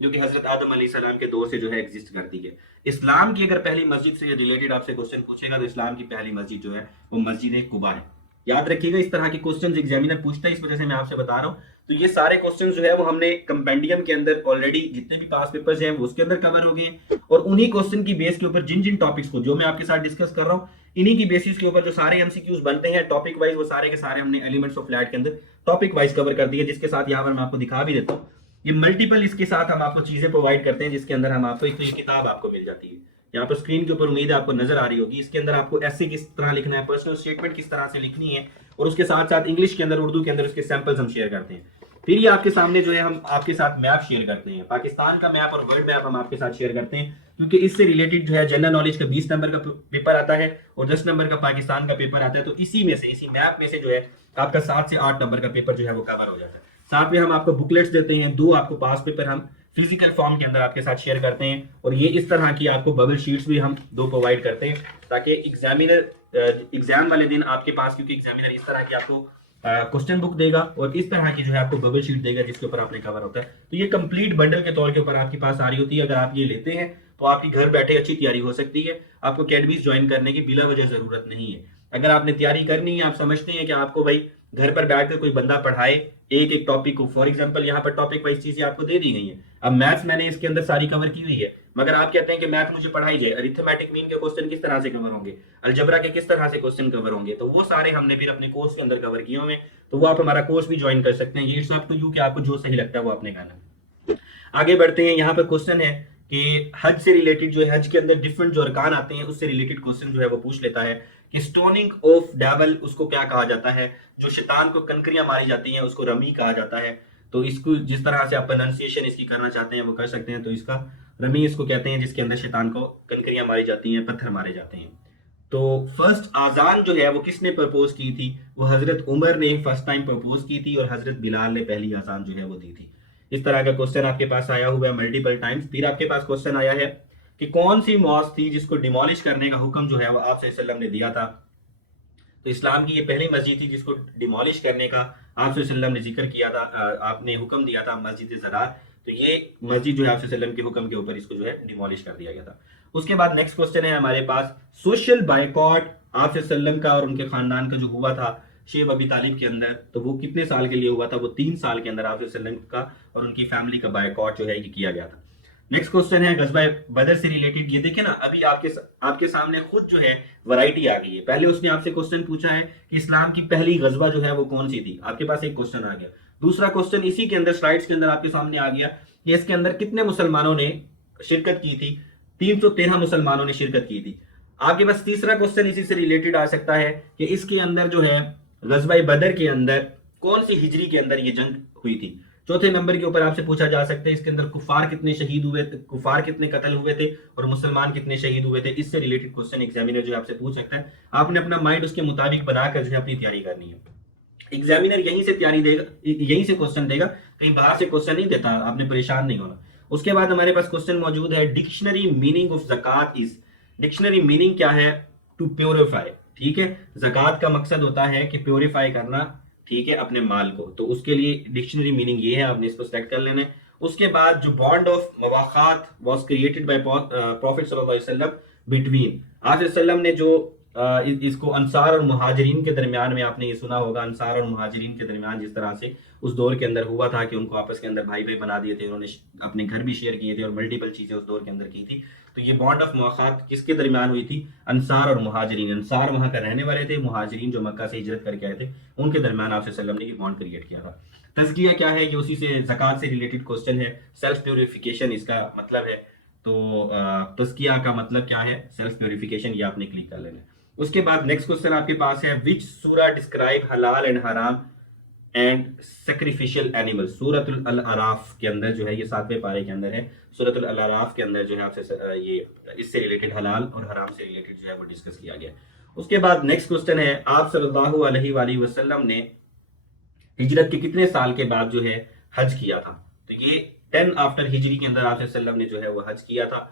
جو کہ حضرت آدم علیہ السلام کے دور سے جو ہے ایگزسٹ کرتی ہے. اسلام کی اگر پہلی مسجد سے ریلیٹڈ آپ سے کوسچن پوچھے گا تو اسلام کی پہلی مسجد جو ہے وہ مسجد قباء ہے. یاد رکھیے گا اس طرح کے کوسچنز ایگزامینر پوچھتا ہے، اس وجہ سے میں آپ سے بتا رہا ہوں. تو یہ سارے کوسچنز جو ہے وہ ہم نے کمپینڈیم کے اندر آلریڈی جتنے بھی پاس پیپرز ہیں وہ اس کے اندر کور ہو گئے ہیں، اور انہی کوسچن کی بیس کے اوپر جن جن ٹاپکس کو جو میں آپ کے ساتھ ڈسکس کر رہا ہوں انہی کی بیسس کے اوپر جو سارے ایم سی کیوز بنتے ہیں ٹاپک وائز، وہ سارے کے سارے ہم نے ایلیمنٹس آف فلیٹ کے اندر ٹاپک وائز کور کر دیا، جس کے ساتھ یہاں پر میں آپ کو دکھا بھی دیتا ہوں. یہ ملٹیپل اس کے ساتھ ہم آپ کو چیزیں پرووائڈ کرتے ہیں، جس کے اندر ہم آپ کو ایک تو یہ کتاب آپ کو مل جاتی ہے یہاں پر اسکرین کے اوپر، امید ہے آپ کو نظر آ رہی ہوگی. اس کے اندر آپ کو ایسے کس طرح لکھنا ہے، پرسنل اسٹیٹمنٹ کس طرح سے لکھنی ہے، اور اس کے ساتھ ساتھ انگلش کے اندر، اردو کے اندر اس کے سیمپلز ہم شیئر کرتے ہیں. پھر یہ آپ کے سامنے جو ہے ہم آپ کے ساتھ میپ شیئر کرتے ہیں، پاکستان کا میپ اور ورلڈ میپ ہم آپ کے ساتھ شیئر کرتے ہیں، کیونکہ اس سے ریلیٹڈ جو ہے جنرل نالج کا 20 نمبر کا پیپر آتا ہے اور 10 نمبر کا پاکستان کا پیپر آتا ہے. تو اسی میں سے، اسی میپ میں سے جو ہے آپ کا 7 سے 8 نمبر کا پیپر جو ہے وہ کور ہو جاتا ہے. ساتھ میں ہم آپ کو بکلیٹس دیتے ہیں، 2 آپ کو پاس پیپر ہم فزیکل فارم کے اندر آپ کے ساتھ شیئر کرتے ہیں، اور یہ اس طرح کی آپ کو ببل شیٹس بھی ہم 2 پرووائڈ کرتے ہیں تاکہ ایگزام والے دن آپ کے پاس، کیونکہ ایگزامینر اس طرح کی آپ کو کوسچن بک دے گا اور اس طرح کی جو ہے آپ کو ببل شیٹ دے گا جس کے اوپر آپ نے کور ہوتا ہے. تو یہ کمپلیٹ بنڈل کے طور کے اوپر آپ کے پاس آ رہی ہوتی ہے. اگر آپ یہ لیتے ہیں تو آپ کی گھر بیٹھے اچھی تیاری ہو سکتی ہے، آپ کو اکیڈمیز جوائن کرنے کی بلا وجہ ضرورت نہیں ہے. اگر آپ نے تیاری کرنی ہے، آپ سمجھتے ہیں کہ آپ کو بھائی گھر پر بیٹھ کر کوئی بندہ پڑھائے ایک ایک ٹاپک کو، فار ایگزامپل یہاں پر ٹاپک وائز چیزیں آپ کو دے دی گئی ہیں. اب میتھس میں نے اس کے اندر ساری کور کی ہوئی ہے، مگر آپ کہتے ہیں کہ میتھ مجھے پڑھائی جائے، ارتھمیٹک مین کے کوسچن کس طرح سے کور ہوں گے، الجبرا کے کس طرح سے کوسچن کور ہوں گے، تو وہ سارے ہم نے پھر اپنے کورس کے اندر کور کیے ہوئے ہیں. تو وہ آپ ہمارا کورس بھی جوائن کر سکتے ہیں. یہ اٹس اپ ٹو یو کہ آپ کو جو صحیح لگتا ہے وہ آپ نے کرنا. آگے بڑھتے ہیں. یہاں پہ کوسچن ہے کہ حج سے ریلیٹڈ جو ہے، حج کے اندر ڈفرنٹ جو ارکان آتے ہیں اس سے ریلیٹڈ کوسچن جو ہے وہ پوچھ لیتا ہے کہ سٹوننگ آف ڈیول اس کو کیا کہا جاتا ہے، جو شیطان کو کنکریاں ماری جاتی ہیں اس کو رمی کہا جاتا ہے. تو اس کو جس طرح سے آپ پروننسیشن اس کی کرنا چاہتے ہیں وہ کر سکتے ہیں. تو اس کا رمی اس کو کہتے ہیں جس کے اندر شیطان کو کنکریاں ماری جاتی ہیں، پتھر مارے جاتے ہیں. تو فرسٹ آزان جو ہے وہ کس نے پرپوز کی تھی؟ وہ حضرت عمر نے فرسٹ ٹائم پرپوز کی تھی، اور حضرت بلال نے پہلی آزان جو ہے وہ دی تھی. اس طرح کا کوسچن آپ کے پاس آیا ہوا ہے ملٹیپل ٹائمز. پھر آپ کے پاس کوسچن آیا ہے کہ کون سی مواسک تھی جس کو ڈیمولش کرنے کا حکم جو ہے وہ آپ صلی اللہ علیہ وسلم نے دیا تھا؟ تو اسلام کی یہ پہلی مسجد تھی جس کو ڈیمولش کرنے کا آپ صلی اللہ علیہ وسلم نے ذکر کیا تھا، آپ نے حکم دیا تھا، مسجد زرار. تو یہ مسجد جو ہے آپ صلی اللہ علیہ وسلم کے حکم کے اوپر اس کو جو ہے ڈیمولش کر دیا گیا تھا. اس کے بعد نیکسٹ کوسچن ہے ہمارے پاس سوشل بائیکاٹ آپ صلی اللہ علیہ وسلم کا اور ان کے خاندان کا جو ہوا تھا شیب ابی طالب کے اندر، تو وہ کتنے سال کے لیے ہوا تھا؟ وہ 3 سال کے اندر آپ صلی اللہ علیہ وسلم کا اور ان کی فیملی کا بائیکاٹ جو ہے یہ کیا گیا تھا. نیکسٹ کوسچن ہے غزوہ بدر سے ریلیٹڈ. یہ دیکھیں نا، ابھی آپ کے سامنے خود جو ہے ورائٹی آ گئی ہے. پہلے اس نے آپ سے کوسچن پوچھا ہے کہ اسلام کی پہلی غزوہ جو ہے وہ کون سی تھی، آپ کے پاس ایک کوسچن آ گیا. دوسرا کوسچن اسی کے اندر سلائیڈز کے اندر آپ کے سامنے آ گیا کہ اس کے اندر کتنے مسلمانوں نے شرکت کی تھی؟ 313 مسلمانوں نے شرکت کی تھی. آپ کے پاس تیسرا کوسچن اسی سے ریلیٹڈ آ سکتا ہے کہ اس کے اندر جو ہے غزوہ بدر کے اندر کون سی ہجری کے اندر یہ جنگ ہوئی تھی. چوتھے نمبر کے اوپر آپ سے پوچھا جا سکتا ہے اس کے اندر کفار کتنے شہید ہوئے تھے، کفار کتنے قتل ہوئے تھے، اور مسلمان کتنے شہید ہوئے تھے. اس سے ریلیٹڈ کوسچن ایگزامینر جو آپ سے پوچھ سکتا ہے. آپ نے اپنا مائنڈ اس کے مطابق بنا کر جو ہے اپنی تیاری کرنی ہے. ایگزامینر یہیں سے تیاری دے گا، یہیں سے کوسچن دے گا، کہیں باہر سے کوسچن نہیں دیتا. آپ نے پریشان نہیں ہونا. اس کے بعد ہمارے پاس کوسچن موجود ہے ڈکشنری میننگ آف زکات از. ڈکشنری میننگ کیا ہے؟ To purify. ٹھیک ہے، زکات کا مقصد ہوتا ہے کہ پیوریفائی کرنا، ٹھیک ہے، اپنے مال کو. تو اس کے لیے ڈکشنری میننگ یہ ہے، آپ نے اس کو سلیکٹ کر لینا ہے. اس کے بعد جو بانڈ آف مواخات واز کریٹڈ بائی پروفیٹ صلی اللہ علیہ وسلم بٹوین آپ صلی اللہ علیہ وسلم نے جو اس کو انصار اور مہاجرین کے درمیان میں، آپ نے یہ سنا ہوگا انصار اور مہاجرین کے درمیان جس طرح سے اس دور کے اندر ہوا تھا کہ ان کو آپس کے اندر بھائی بھائی بنا دیے تھے، انہوں نے اپنے گھر بھی شیئر کیے تھے اور ملٹیپل چیزیں اس دور کے اندر کی تھی. تو یہ بانڈ آف مواخات کس کے درمیان ہوئی تھی؟ انصار اور مہاجرین. انصار وہاں کا رہنے والے تھے، مہاجرین جو مکہ سے ہجرت کر کے آئے تھے، ان کے درمیان آپ صلی اللہ علیہ وسلم نے یہ بانڈ کریٹ کیا تھا. تزکیہ کیا ہے؟ یہ اسی سے زکات سے ریلیٹڈ کوسچن ہے. سیلف پیوریفیکیشن اس کا مطلب ہے. تو تزکیہ کا مطلب کیا ہے؟ Self purification. یہ آپ نے کلک کر لینا. اس کے بعد نیکسٹ کوسچن آپ کے پاس ہے وچ سورہ ڈسکرائب حلال اینڈ حرام اینڈ سیکریفیشل اینیمل. سورۃ الاعراف کے اندر جو ہے، یہ 7ویں پارے کے اندر ہے، سورۃ الاعراف کے اندر جو ہے آپ سے یہ اس سے ریلیٹڈ حلال اور حرام سے ریلیٹڈ جو ہے وہ ڈسکس کیا گیا. اس کے بعد نیکسٹ کوسچن ہے آپ صلی اللہ علیہ وآلہ وسلم نے ہجرت کے کتنے سال کے بعد جو ہے حج کیا تھا؟ تو یہ 10 آفٹر ہجری کے اندر آپ صلی اللہ علیہ وسلم نے جو ہے وہ حج کیا تھا.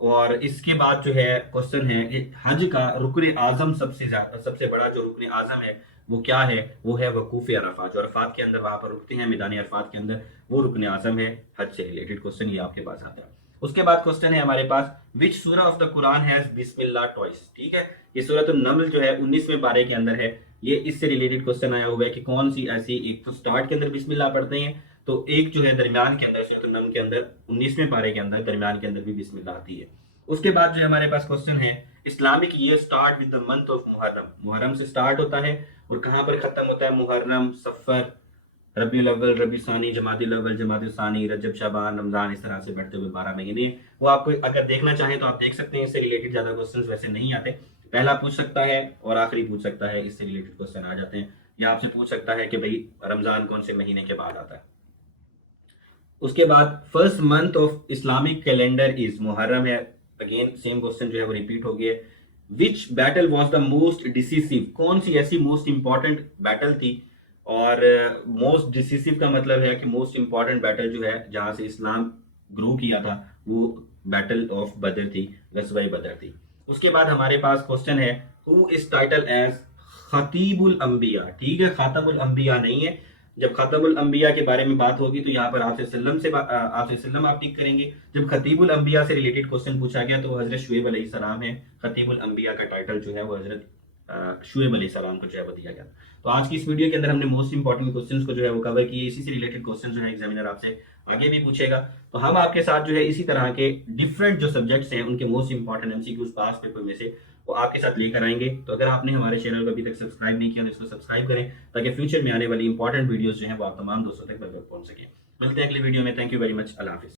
اور اس کے بعد جو ہے کوسچن ہے کہ حج کا رکن اعظم سب سے بڑا جو رکن اعظم ہے وہ کیا ہے؟ وہ ہے وقوف عرفات. جو عرفات کے اندر وہاں پر رکتے ہیں میدان عرفات کے اندر، وہ رکن اعظم ہے. حج سے ریلیٹڈ کوسچن یہ آپ کے پاس آتا ہے. اس کے بعد کوسچن ہے ہمارے پاس وچ سورہ آف دا قرآن ہیز بسم اللہ ٹوائس. ٹھیک ہے، یہ سورۃ النمل جو ہے 19ویں پارے کے اندر ہے. یہ اس سے ریلیٹڈ کوسچن آیا ہوا ہے کہ کون سی ایسی، ایک تو سٹارٹ کے اندر بسم اللہ پڑھتے ہیں، تو ایک جو ہے درمیان کے اندر سورۃ النمل کے اندر 19ویں پارے کے اندر درمیان کے اندر بھی بسم اللہ آتی ہے. اس کے بعد جو ہمارے پاس کوسچن ہے Islamic year start with the month of Muharram. Muharram سے سٹارٹ ہوتا ہے اور کہاں پر ختم ہوتا ہے؟ محرم، صفر، ربیع الاول، ربیع ثانی، جمادی الاول، جمادی ثانی، رجب، شعبان، رمضان، اس طرح سے بڑھتے ہوئے 12 مہینے ہیں. وہ آپ کو اگر دیکھنا چاہیں تو آپ دیکھ سکتے ہیں. اس سے ریلیٹڈ زیادہ کوسچنز ویسے نہیں آتے. پہلا پوچھ سکتا ہے اور آخری پوچھ سکتا ہے، اس سے ریلیٹڈ کوسچن آ جاتے ہیں. یا آپ سے پوچھ سکتا ہے کہ بھئی رمضان کون سے مہینے کے بعد آتا ہے. اس کے بعد first month of Islamic calendar is Muharram ہے. اگین سیم کوسچن جو ہے وہ ریپیٹ ہو گیا. وچ بیٹل واز دا موسٹ ڈیسیسو. کون سی ایسی موسٹ امپورٹنٹ بیٹل تھی؟ اور موسٹ ڈیسیسو کا مطلب ہے کہ موسٹ امپورٹنٹ بیٹل جو ہے جہاں سے اسلام گرو کیا تھا وہ بیٹل آف بدر تھی، غزوہ بدر تھی. اس کے بعد ہمارے پاس کوسچن ہے ہو از ٹائٹل ایز خطیب الانبیاء. ٹھیک ہے، خاتم الانبیاء نہیں ہے. جب خاتم الانبیاء کے بارے میں بات ہوگی تو یہاں پر آپ سے وسلم آپ ٹک کریں گے. جب خطیب الانبیاء سے ریلیٹڈ کوسچن پوچھا گیا تو وہ حضرت شعیب علیہ السلام ہے. خطیب الانبیاء کا ٹائٹل جو ہے وہ حضرت شعیب علیہ السلام کو جو ہے وہ دیا گیا. تو آج کی اس ویڈیو کے اندر ہم نے موسٹ امپورٹنٹ کوسچنز کو جو ہے وہ کور کیے. اسی سے ریلیٹڈ کوسچن جو ہے ایگزامینر آپ سے آگے بھی پوچھے گا. تو ہم آپ کے ساتھ جو ہے اسی طرح کے ڈفرینٹ جو سبجیکٹس ہیں ان کے موسٹ امپورٹنٹ MCQs پاس پیپر میں سے وہ آپ کے ساتھ لے کر آئیں گے. تو اگر آپ نے ہمارے چینل کو ابھی تک سبسکرائب نہیں کیا تو اس کو سبسکرائب کریں تاکہ فیوچر میں آنے والی امپورٹنٹ ویڈیوز جو ہیں وہ آپ تمام دوستوں تک پہنچ سکیں. ملتے ہیں اگلی ویڈیو میں. Thank you very much. اللہ حافظ.